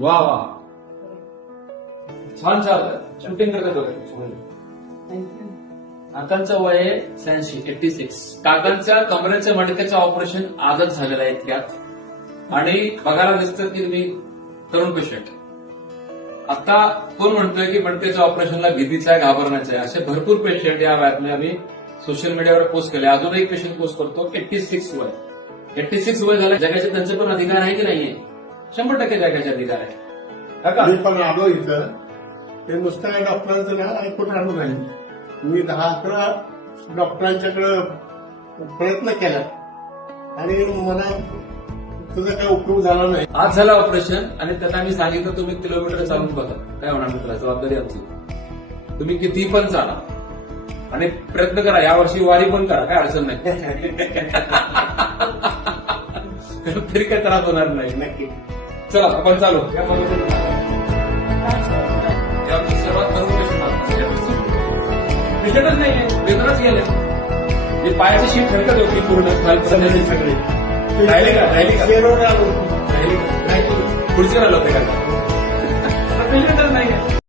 वा वा छान चालतं शूटिंग करत होते. काकांचं वय आहे 86. काकांच्या कमरेच्या मणक्याचं ऑपरेशन आजच झालेलं आहे इतक्यात आणि बघायला दिसतं की तुम्ही तरुण पेशंट. आता कोण म्हणतोय की मणक्याच्या ऑपरेशनला भीतीचं आहे, घाबरण्याचं आहे. असे भरपूर पेशंट या वयातले आम्ही सोशल मीडियावर पोस्ट केले. अजून एक पेशंट पोस्ट करतो 86 वय. 86 वय झालं, जगाचे त्यांचे पण अधिकार आहे की नाहीये? 100% जगाचे अधिकार आहे. काका मी पण आलो इथं ते नुसतं काय डॉक्टरांचं ना ऐकून आलो नाही. मी 10-11 डॉक्टरांच्याकडे प्रयत्न केला आणि मला तुझा काही उपयोग झाला नाही. आज झालं ऑपरेशन आणि त्यांना आम्ही सांगितलं तुम्ही किलोमीटर चालून बघा, काय होणार मित्र, जबाबदारी आमची. तुम्ही किती पण चाला आणि प्रयत्न करा, यावर्षी वारी पण करा, काय अडचण नाही. तरी काय त्रास होणार नाही. नक्की. चला आपण चालू. सर्वात तरुण पेशंटच नाहीये, वेदनाच गेले. जे पायाची शीट हरकत होती पूर्ण सगळे राहिली का शेरोवर आलो. पुढचे राहिलं होते का? पेशंटच नाहीये.